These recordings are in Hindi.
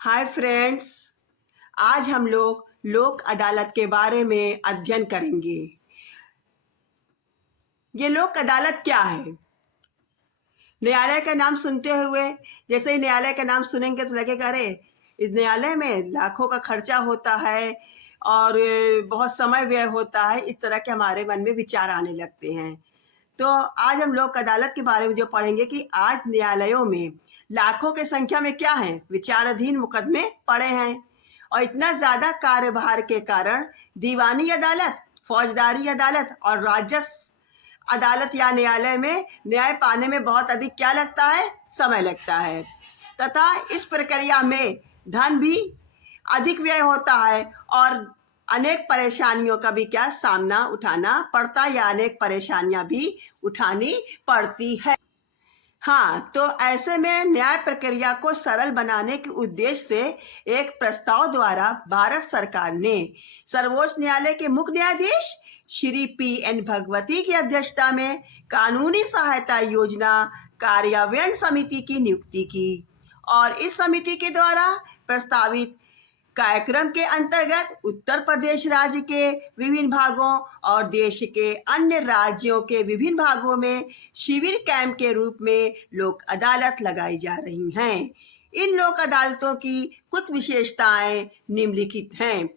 हाय फ्रेंड्स, आज हम लोग लोक अदालत के बारे में अध्ययन करेंगे। ये लोक अदालत क्या है? न्यायालय का नाम सुनते हुए जैसे ही न्यायालय का नाम सुनेंगे तो लगेगा अरे इस न्यायालय में लाखों का खर्चा होता है और बहुत समय व्यय होता है। इस तरह के हमारे मन में विचार आने लगते हैं। तो आज हम लोक अदालत के बारे में जो पढ़ेंगे कि आज न्यायालयों में लाखों की संख्या में क्या है, विचाराधीन मुकदमे पड़े हैं और इतना ज्यादा कार्यभार के कारण दीवानी अदालत, फौजदारी अदालत और राजस्व अदालत या न्यायालय में न्याय पाने में बहुत अधिक क्या लगता है, समय लगता है तथा इस प्रक्रिया में धन भी अधिक व्यय होता है और अनेक परेशानियों का भी क्या सामना उठाना पड़ता है या अनेक परेशानियां भी उठानी पड़ती है। हाँ, तो ऐसे में न्याय प्रक्रिया को सरल बनाने के उद्देश्य से एक प्रस्ताव द्वारा भारत सरकार ने सर्वोच्च न्यायालय के मुख्य न्यायाधीश श्री पी.एन. भगवती की अध्यक्षता में कानूनी सहायता योजना कार्यान्वयन समिति की नियुक्ति की और इस समिति के द्वारा प्रस्तावित कार्यक्रम के अंतर्गत उत्तर प्रदेश राज्य के विभिन्न भागों और देश के अन्य राज्यों के विभिन्न भागों में शिविर कैंप के रूप में लोक अदालत लगाई जा रही हैं। इन लोक अदालतों की कुछ विशेषताएं निम्नलिखित हैं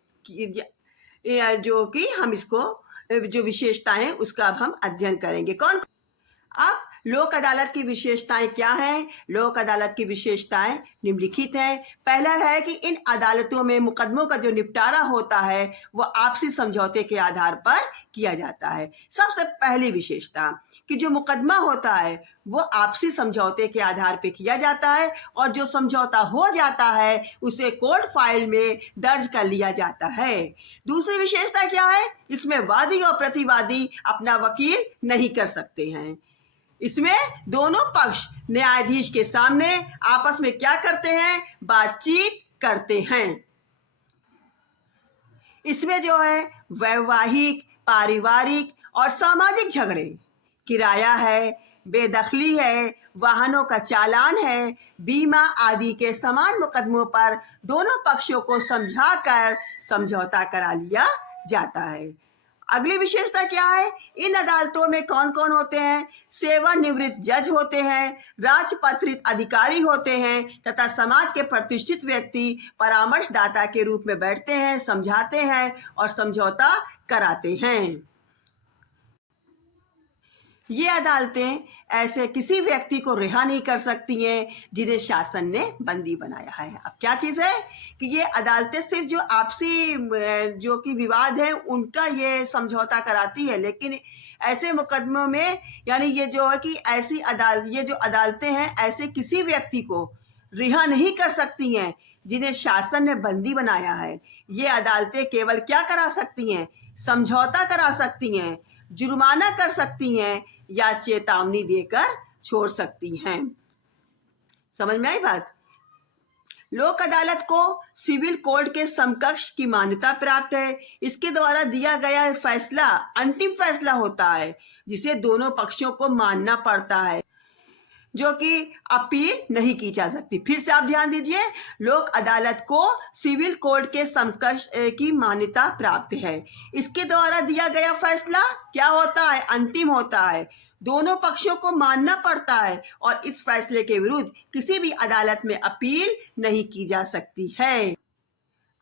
जो कि हम इसको जो विशेषताएं उसका अब हम अध्ययन करेंगे। अब लोक अदालत की विशेषताएं क्या हैं? लोक अदालत की विशेषताएं निम्नलिखित हैं। पहला है कि इन अदालतों में मुकदमों का जो निपटारा होता है वो आपसी समझौते के आधार पर किया जाता है। सबसे पहली विशेषता कि जो मुकदमा होता है वो आपसी समझौते के आधार पर किया जाता है और जो समझौता हो जाता है उसे कोर्ट फाइल में दर्ज कर लिया जाता है। दूसरी विशेषता क्या है? इसमें वादी और प्रतिवादी अपना वकील नहीं कर सकते हैं। इसमें दोनों पक्ष न्यायाधीश के सामने आपस में क्या करते हैं? बातचीत करते हैं। इसमें जो है वैवाहिक, पारिवारिक और सामाजिक झगड़े, किराया है, बेदखली है, वाहनों का चालान है, बीमा आदि के समान मुकदमों पर दोनों पक्षों को समझाकर समझौता करा लिया जाता है। अगली विशेषता क्या है? इन अदालतों में कौन कौन होते हैं? सेवानिवृत्त जज होते हैं, राजपत्रित अधिकारी होते हैं तथा समाज के प्रतिष्ठित व्यक्ति परामर्शदाता के रूप में बैठते हैं, समझाते हैं और समझौता कराते हैं। ये अदालतें ऐसे किसी व्यक्ति को रिहा नहीं कर सकती हैं जिन्हें शासन ने बंदी बनाया है। अब क्या चीज़ है कि ये अदालतें सिर्फ जो आपसी जो कि विवाद है उनका ये समझौता कराती है, लेकिन ऐसे मुकदमों में यानी ये जो है कि ये जो अदालतें हैं ऐसे किसी व्यक्ति को रिहा नहीं कर सकती हैं जिन्हें शासन ने बंदी बनाया है। ये अदालतें केवल क्या करा सकती हैं? समझौता करा सकती हैं, जुर्माना कर सकती हैं या चेतावनी देकर छोड़ सकती हैं। समझ में आई बात? लोक अदालत को सिविल कोर्ट के समकक्ष की मान्यता प्राप्त है। इसके द्वारा दिया गया फैसला अंतिम फैसला होता है जिसे दोनों पक्षों को मानना पड़ता है, जो कि अपील नहीं की जा सकती। फिर से आप ध्यान दीजिए, लोक अदालत को सिविल कोर्ट के समकक्ष की मान्यता प्राप्त है। इसके द्वारा दिया गया फैसला क्या होता है? अंतिम होता है। दोनों पक्षों को मानना पड़ता है और इस फैसले के विरुद्ध किसी भी अदालत में अपील नहीं की जा सकती है।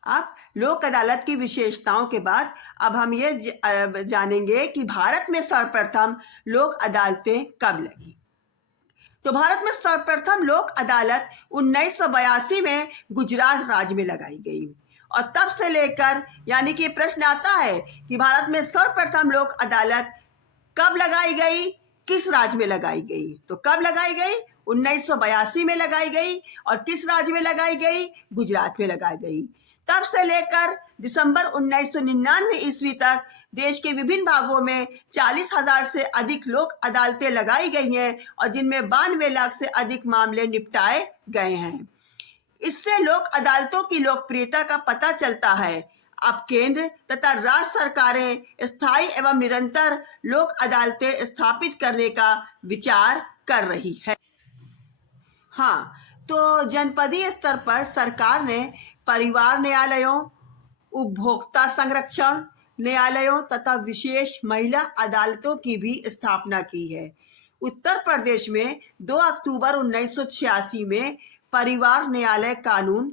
अब लोक अदालत की विशेषताओं के बाद अब हम ये जानेंगे कि भारत में सर्वप्रथम लोक अदालतें कब लगी। तो भारत में सर्वप्रथम लोक अदालत 1982 में गुजरात राज्य में लगाई गई और तब से लेकर यानी कि प्रश्न आता है कि भारत में सर्वप्रथम लोक अदालत कब लगाई गई, किस राज्य में लगाई गई? तो कब लगाई गई? 1982 में लगाई गई और किस राज्य में लगाई गई? गुजरात में लगाई गई। तब से लेकर दिसंबर 1999 ईस्वी तक देश के विभिन्न भागों में 40,000 से अधिक लोक अदालतें लगाई गई हैं और जिनमें 92 लाख से अधिक मामले निपटाए गए हैं। इससे लोक अदालतों की लोकप्रियता का पता चलता है। अब केंद्र तथा राज्य सरकारें स्थायी एवं निरंतर लोक अदालतें स्थापित करने का विचार कर रही है। हाँ, तो जनपदीय स्तर पर सरकार ने परिवार न्यायालयों, उपभोक्ता संरक्षण न्यायालयों तथा विशेष महिला अदालतों की भी स्थापना की है। उत्तर प्रदेश में 2 अक्टूबर 1986 में परिवार न्यायालय कानून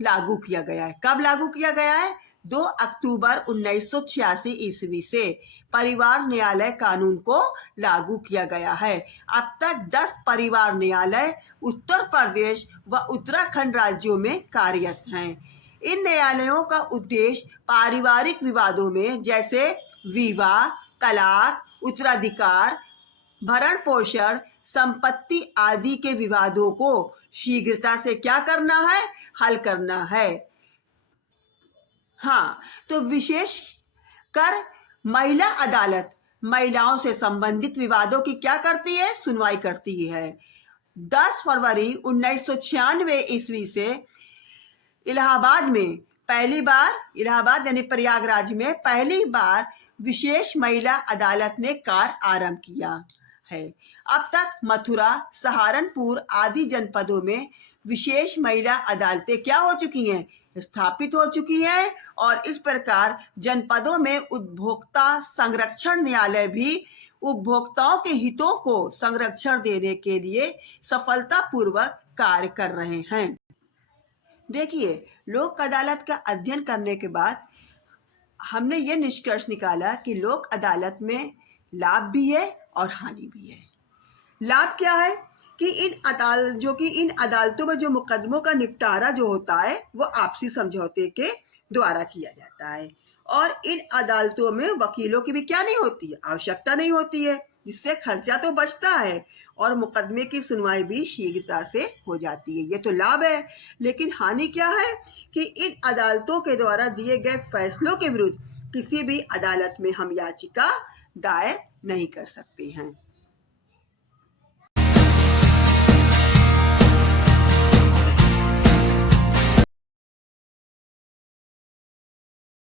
लागू किया गया है। कब लागू किया गया है? 2 अक्टूबर 1986 ईस्वी से परिवार न्यायालय कानून को लागू किया गया है। अब तक 10 परिवार न्यायालय उत्तर प्रदेश व उत्तराखंड राज्यों में कार्यरत हैं। इन न्यायालयों का उद्देश्य पारिवारिक विवादों में जैसे विवाह, तलाक, उत्तराधिकार, भरण पोषण, संपत्ति आदि के विवादों को शीघ्रता से क्या करना है? हल करना है। हाँ, तो विशेष कर महिला अदालत महिलाओं से संबंधित विवादों की क्या करती है? सुनवाई करती है। 10 फरवरी 1996 ईस्वी से इलाहाबाद यानी प्रयागराज में पहली बार विशेष महिला अदालत ने कार्य आरंभ किया है। अब तक मथुरा, सहारनपुर आदि जनपदों में विशेष महिला अदालतें क्या हो चुकी हैं? स्थापित हो चुकी हैं। और इस प्रकार जनपदों में उपभोक्ता संरक्षण न्यायालय भी उपभोक्ताओं के हितों को संरक्षण देने के लिए सफलतापूर्वक कार्य कर रहे हैं। देखिए, लोक अदालत का अध्ययन करने के बाद हमने ये निष्कर्ष निकाला कि लोक अदालत में लाभ भी है और हानि भी है। लाभ क्या है कि इन अदालतों में जो मुकदमों का निपटारा जो होता है वो आपसी समझौते के द्वारा किया जाता है और इन अदालतों में वकीलों की भी क्या नहीं होती है? आवश्यकता नहीं होती है, जिससे खर्चा तो बचता है और मुकदमे की सुनवाई भी शीघ्रता से हो जाती है। ये तो लाभ है। लेकिन हानि क्या है कि इन अदालतों के द्वारा दिए गए फैसलों के विरुद्ध किसी भी अदालत में हम याचिका दायर नहीं कर सकते हैं।